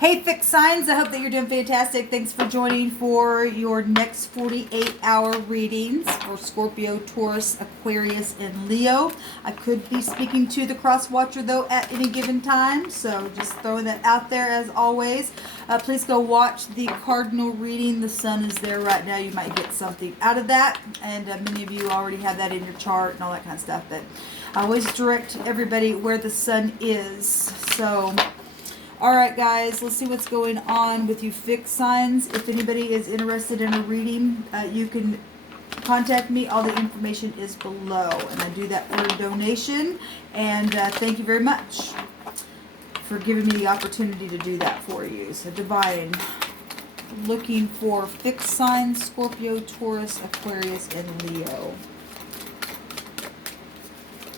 Hey, fixed signs, I hope that you're doing fantastic. Thanks for joining for your next 48-hour readings for Scorpio, Taurus, Aquarius, and Leo. I could be speaking to the cross watcher, though, at any given time, so just throwing that out there as always. Please go watch the Cardinal reading. The sun is there right now. You might get something out of that, and many of you already have that in your chart and all that kind of stuff, but I always direct everybody where the sun is. So all right, guys, let's see what's going on with you fixed signs. If anybody is interested in a reading, you can contact me. All the information is below, and I do that for a donation. And thank you very much for giving me the opportunity to do that for you. So, Divine, looking for fixed signs, Scorpio, Taurus, Aquarius, and Leo.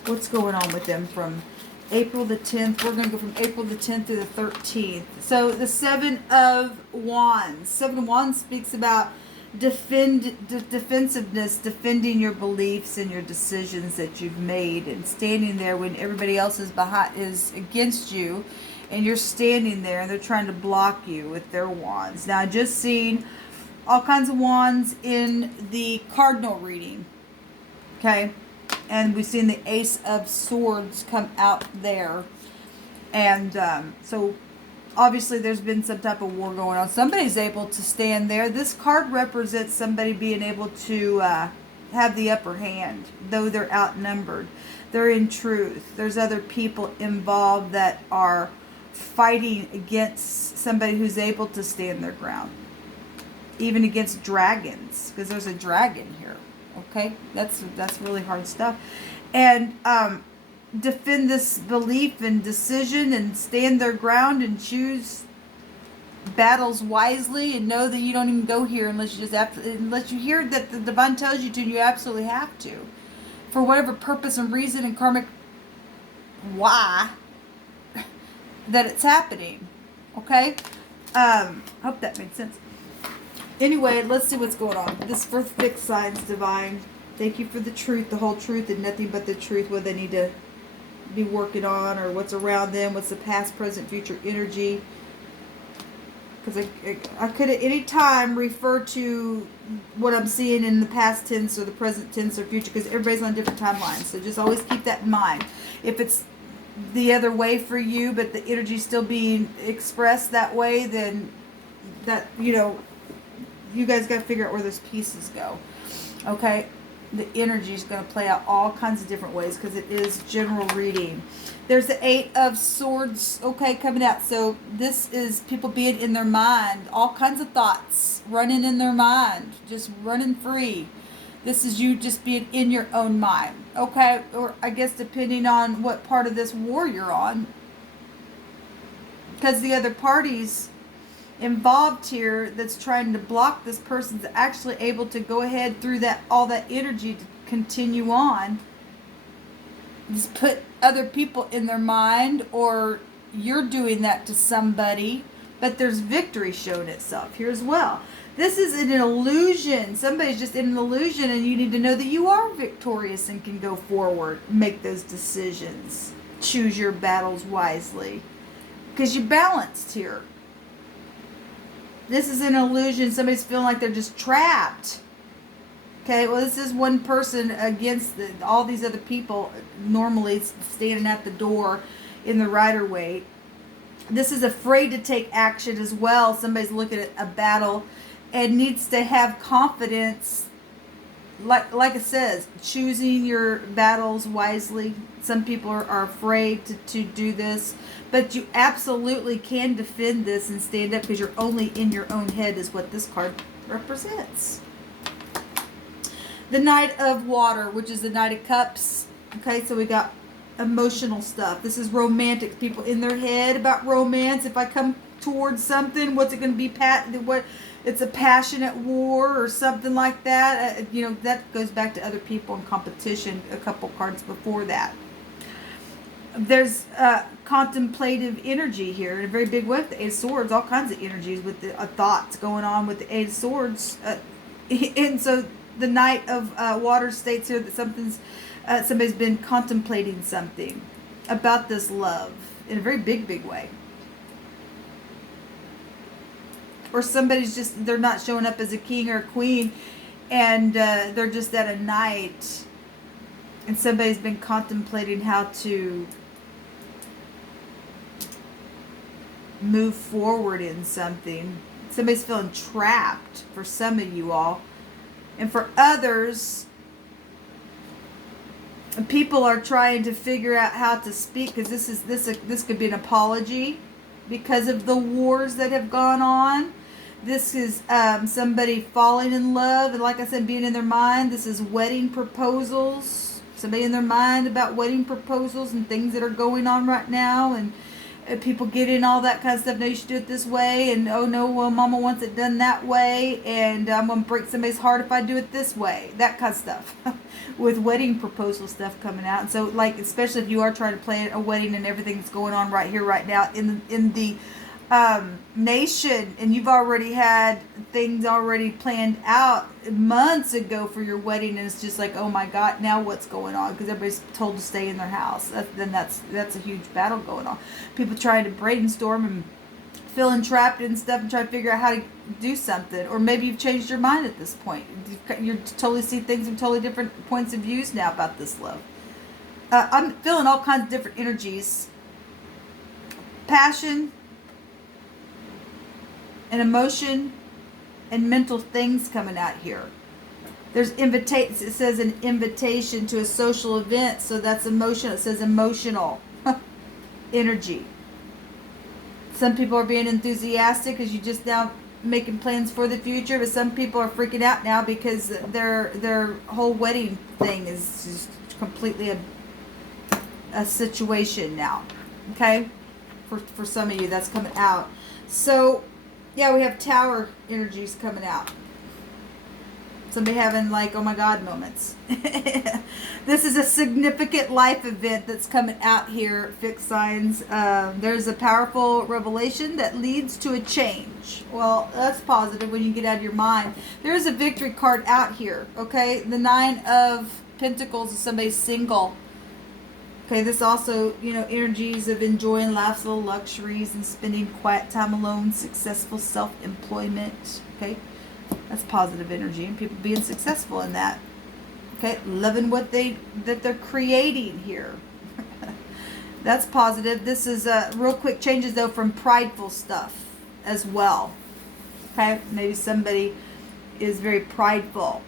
What's going on with them from April the 10th. We're going to go from April the 10th through the 13th. So the Seven of Wands. Seven of Wands speaks about defensiveness, defending your beliefs and your decisions that you've made, and standing there when everybody else is against you, and you're standing there and they're trying to block you with their wands. Now, I just seen all kinds of wands in the Cardinal reading. Okay? And we've seen the Ace of Swords come out there. And so obviously there's been some type of war going on. Somebody's able to stand there. This card represents somebody being able to have the upper hand, though they're outnumbered. They're in truth. There's other people involved that are fighting against somebody who's able to stand their ground. Even against dragons, because there's a dragon here. Okay, that's really hard stuff. And defend this belief and decision and stand their ground and choose battles wisely, and know that you don't even go here unless you hear that the divine tells you to, and you absolutely have to, for whatever purpose and reason and karmic why that it's happening. Okay, hope that made sense. Anyway, let's see what's going on. This for fixed signs, Divine. Thank you for the truth, the whole truth, and nothing but the truth. What they need to be working on, or what's around them, what's the past, present, future energy. Because I could at any time refer to what I'm seeing in the past tense or the present tense or future, because everybody's on different timelines. So just always keep that in mind. If it's the other way for you, but the energy's still being expressed that way, then that, you guys got to figure out where those pieces go. Okay? The energy is going to play out all kinds of different ways, because it is general reading. There's the Eight of Swords, okay, coming out. So this is people being in their mind. All kinds of thoughts running in their mind. Just running free. This is you just being in your own mind. Okay? Or I guess depending on what part of this war you're on. Because the other parties involved here that's trying to block this person's actually able to go ahead through all that energy to continue on. Just put other people in their mind, or you're doing that to somebody, but there's victory showing itself here as well. This is an illusion. Somebody's just in an illusion, and you need to know that you are victorious and can go forward, make those decisions, choose your battles wisely, because you're balanced here. This is an illusion. Somebody's feeling like they're just trapped. Okay, well, this is one person against all these other people normally standing at the door in the Rider-Waite. This is afraid to take action as well. Somebody's looking at a battle and needs to have confidence. Like it says, choosing your battles wisely. Some people are afraid to do this. But you absolutely can defend this and stand up, because you're only in your own head is what this card represents. The Knight of Water, which is the Knight of Cups. Okay, so we got emotional stuff. This is romantic. People in their head about romance. If I come towards something, what's it going to be? It's a passionate war or something like that. That goes back to other people in competition. A couple cards before that. There's contemplative energy here in a very big way with the Eight of Swords. All kinds of energies with the thoughts going on with the Eight of Swords. And so the Knight of Water states here that somebody's been contemplating something about this love in a very big way. Or somebody's just, they're not showing up as a king or a queen, and they're just at a night, and somebody's been contemplating how to move forward in something. Somebody's feeling trapped for some of you all. And for others, people are trying to figure out how to speak, because this could be an apology because of the wars that have gone on. This is somebody falling in love, and like I said, being in their mind. This is wedding proposals. Somebody in their mind about wedding proposals and things that are going on right now, and people get in all that kind of stuff. No, you should do it this way, and oh no, well, mama wants it done that way, and I'm gonna break somebody's heart if I do it this way. That kind of stuff with wedding proposal stuff coming out. And so, like, especially if you are trying to plan a wedding and everything that's going on right here, right now in the nation, and you've already had things already planned out months ago for your wedding, and it's just like, oh my God, now what's going on? Because everybody's told to stay in their house. That's a huge battle going on. People trying to brainstorm and feeling trapped and stuff, and trying to figure out how to do something. Or maybe you've changed your mind at this point. You totally see things from totally different points of views now about this love. I'm feeling all kinds of different energies. Passion and emotion and mental things coming out here. There's it says an invitation to a social event, so that's emotional. It says emotional energy. Some people are being enthusiastic because you're just now making plans for the future, but some people are freaking out now because their whole wedding thing is just completely a situation now. Okay? For some of you, that's coming out. So yeah, we have Tower energies coming out. Somebody having like, oh my God moments. This is a significant life event that's coming out here, fixed signs. There's a powerful revelation that leads to a change. Well, that's positive when you get out of your mind. There's a victory card out here, okay? The 9 of Pentacles is somebody single. Okay, this also, energies of enjoying life's little luxuries and spending quiet time alone, successful self-employment. Okay, that's positive energy, and people being successful in that. Okay, loving what they're creating here. That's positive. This is real quick changes though from prideful stuff as well. Okay, maybe somebody is very prideful.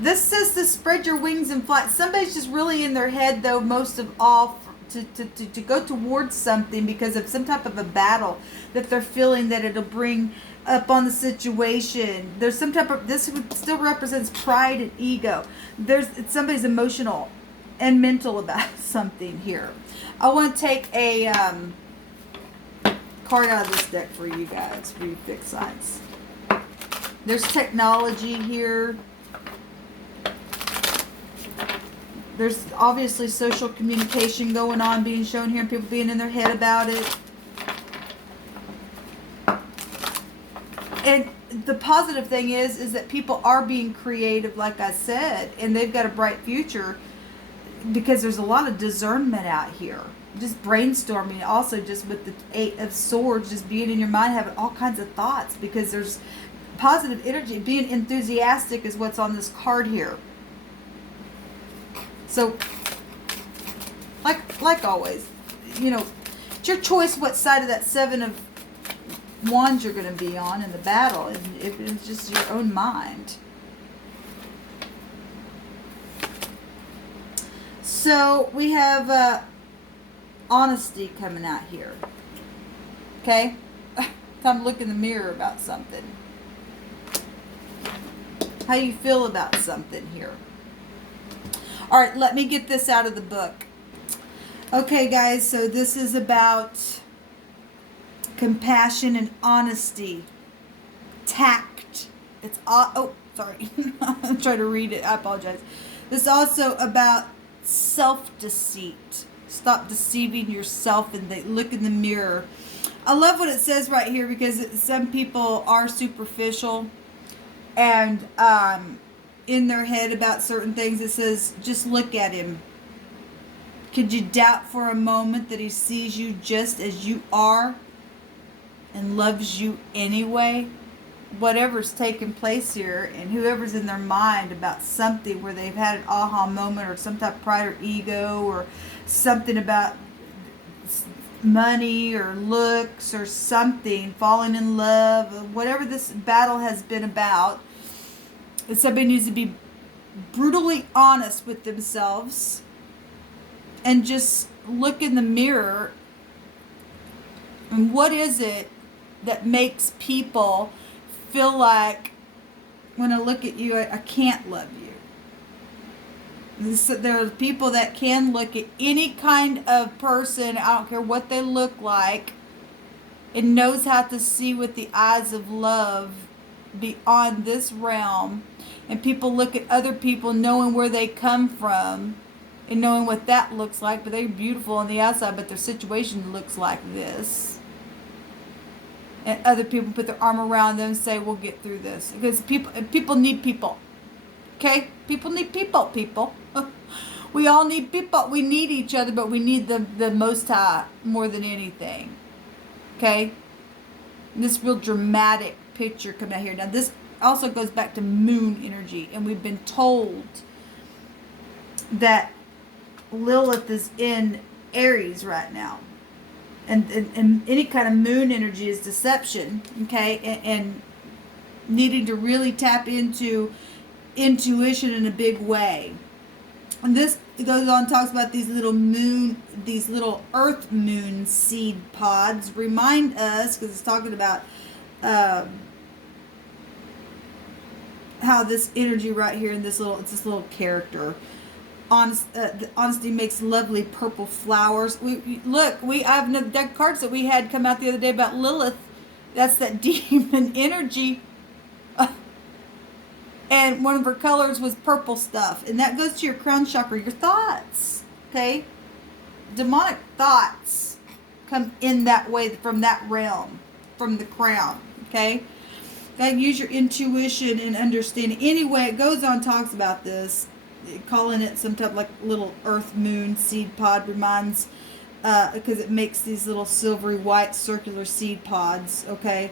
This says to spread your wings and fly. Somebody's just really in their head, though, most of all, to go towards something because of some type of a battle that they're feeling that it'll bring up on the situation. There's some type of, this still represents pride and ego. Somebody's emotional and mental about something here. I want to take a card out of this deck for you guys, for you fixed signs. There's technology here. There's obviously social communication going on, being shown here, and people being in their head about it. And the positive thing is that people are being creative, like I said, and they've got a bright future because there's a lot of discernment out here. Just brainstorming, also just with the 8 of Swords, just being in your mind, having all kinds of thoughts, because there's positive energy. Being enthusiastic is what's on this card here. So, like always, it's your choice what side of that 7 of Wands you're going to be on in the battle. And it's just your own mind. So, we have honesty coming out here. Okay? Time to look in the mirror about something. How you feel about something here. All right, let me get this out of the book. Okay, guys, so this is about compassion and honesty. Tact. It's oh, sorry. I'm trying to read it. I apologize. This is also about self-deceit. Stop deceiving yourself and look in the mirror. I love what it says right here, because some people are superficial and in their head about certain things. It says, just look at him. Could you doubt for a moment that he sees you just as you are and loves you anyway? Whatever's taking place here, and whoever's in their mind about something where they've had an aha moment, or some type of pride or ego, or something about money or looks or something, falling in love, whatever this battle has been about, somebody needs to be brutally honest with themselves and just look in the mirror. And what is it that makes people feel like, when I look at you, I can't love you? There are people that can look at any kind of person, I don't care what they look like, and knows how to see with the eyes of love beyond this realm. And people look at other people knowing where they come from and knowing what that looks like, but they're beautiful on the outside, but their situation looks like this. And other people put their arm around them and say, we'll get through this. Because people need people. Okay? People need people. We all need people. We need each other, but we need the Most High more than anything. Okay? And this real dramatic picture coming out here. Now, this also goes back to moon energy. And we've been told that Lilith is in Aries right now. And any kind of moon energy is deception. Okay? And needing to really tap into intuition in a big way. And this goes on, talks about these little earth moon seed pods. Remind us, because it's talking about how this energy right here in this little character, the honesty makes lovely purple flowers. We have deck cards that we had come out the other day about Lilith. That's that demon energy. And one of her colors was purple stuff. And that goes to your crown chakra, your thoughts. Okay? Demonic thoughts come in that way, from that realm, from the crown. Okay? Gotta use your intuition and understanding. Anyway, it goes on, talks about this, calling it some type of like little earth moon seed pod. Reminds, because it makes these little silvery white circular seed pods. Okay?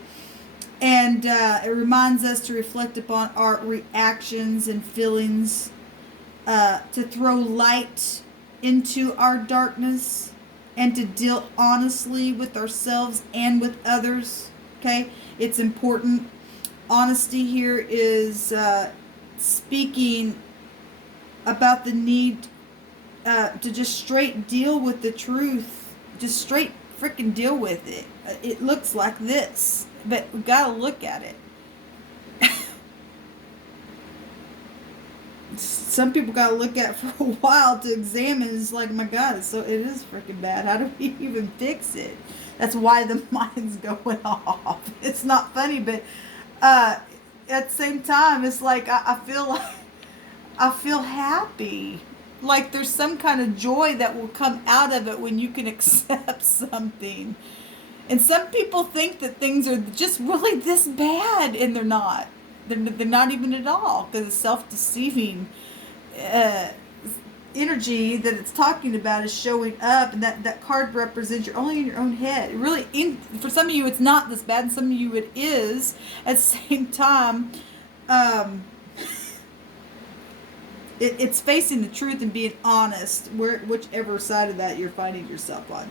And it reminds us to reflect upon our reactions and feelings, to throw light into our darkness, and to deal honestly with ourselves and with others. Okay? It's important. Honesty here is speaking about the need to just straight deal with the truth. Just straight freaking deal with it. It looks like this. But we gotta look at it. Some people gotta look at it for a while to examine. It's like, my God, it is freaking bad. How do we even fix it? That's why the mind's going off. It's not funny, but at the same time, it's like I feel happy. Like there's some kind of joy that will come out of it when you can accept something. And some people think that things are just really this bad, and they're not. They're not even at all, because it's self-deceiving energy that it's talking about is showing up, and that card represents you're only in your own head. It really, for some of you, it's not this bad, and some of you it is. At the same time, it's facing the truth and being honest, whichever side of that you're finding yourself on.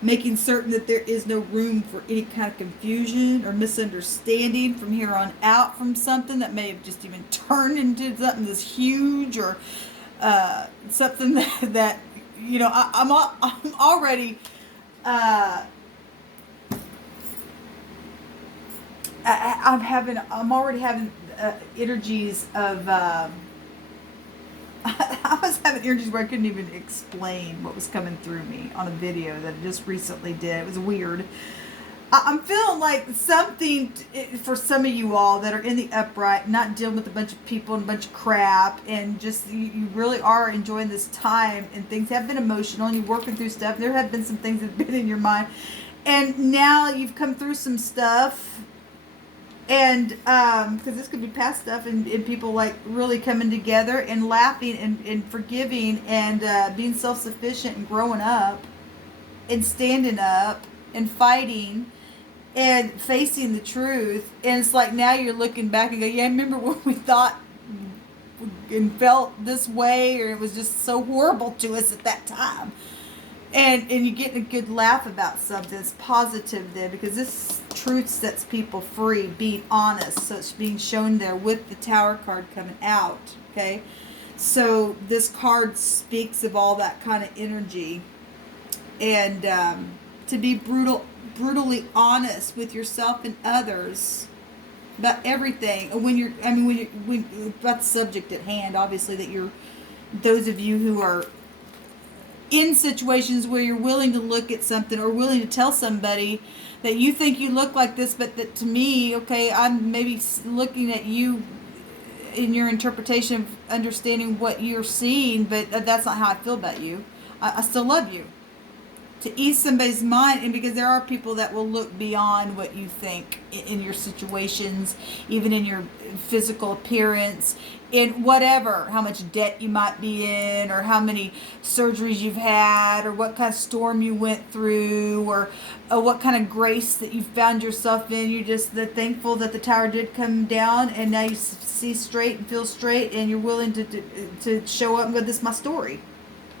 Making certain that there is no room for any kind of confusion or misunderstanding from here on out from something that may have just even turned into something that's huge, or something that you know, I'm already I'm already having energies of I was having energies where I couldn't even explain what was coming through me on a video that I just recently did. It was weird. I'm feeling like something for some of you all that are in the upright, not dealing with a bunch of people and a bunch of crap, and just you really are enjoying this time, and things have been emotional, and you're working through stuff. There have been some things that have been in your mind, and now you've come through some stuff, And because this could be past stuff, and people like really coming together and laughing and forgiving and being self-sufficient and growing up and standing up and fighting and facing the truth. And it's like now you're looking back and go, yeah, I remember when we thought and felt this way, or it was just so horrible to us at that time. And you're getting a good laugh about something. It's positive there, because this truth sets people free, being honest. So it's being shown there with the Tower card coming out. Okay, so this card speaks of all that kind of energy, and to be brutally honest with yourself and others about everything. When about the subject at hand, obviously, that you're, those of you who are in situations where you're willing to look at something or willing to tell somebody that you think you look like this, but that to me, okay, I'm maybe looking at you in your interpretation of understanding what you're seeing, but that's not how I feel about you. I still love you. To ease somebody's mind, and because there are people that will look beyond what you think in your situations, even in your physical appearance, in whatever, how much debt you might be in, or how many surgeries you've had, or what kind of storm you went through, or what kind of grace that you found yourself in. You're just thankful that the Tower did come down, and now you see straight and feel straight, and you're willing to show up and go, this is my story.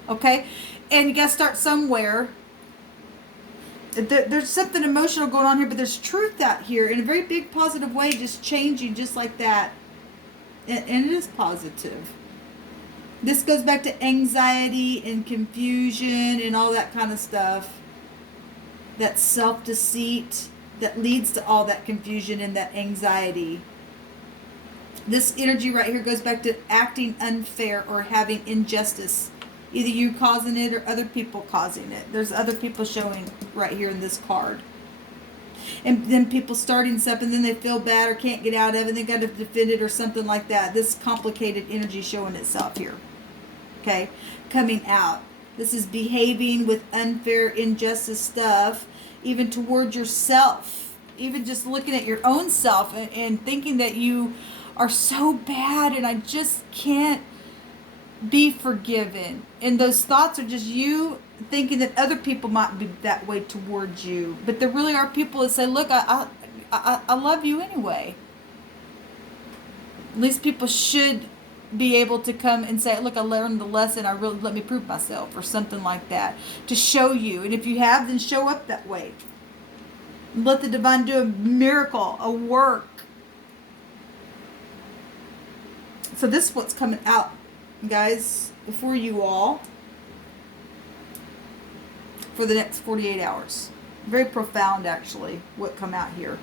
Okay? And you got to start somewhere. There's something emotional going on here, but there's truth out here in a very big positive way, just changing just like that. And it is positive. This goes back to anxiety and confusion and all that kind of stuff. That self-deceit that leads to all that confusion and that anxiety. This energy right here goes back to acting unfair or having injustice. Either you causing it or other people causing it. There's other people showing right here in this card. And then people starting stuff and then they feel bad or can't get out of it and they got to defend it or something like that. This complicated energy showing itself here. Okay? Coming out. This is behaving with unfair, injustice stuff, even toward yourself. Even just looking at your own self and thinking that you are so bad and I just can't be forgiven. And those thoughts are just you thinking that other people might be that way towards you. But there really are people that say, look, I love you anyway. At least people should be able to come and say, look, I learned the lesson. I really let me prove myself, or something like that, to show you. And if you have, then show up that way. Let the divine do a miracle, a work. So this is what's coming out, guys, for you all for the next 48 hours. Very profound, actually, what come out here.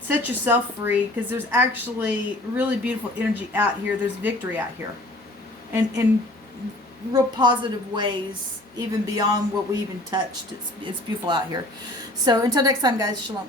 Set yourself free, because there's actually really beautiful energy out here. There's victory out here. And in real positive ways, even beyond what we even touched. It's beautiful out here. So until next time, guys, shalom.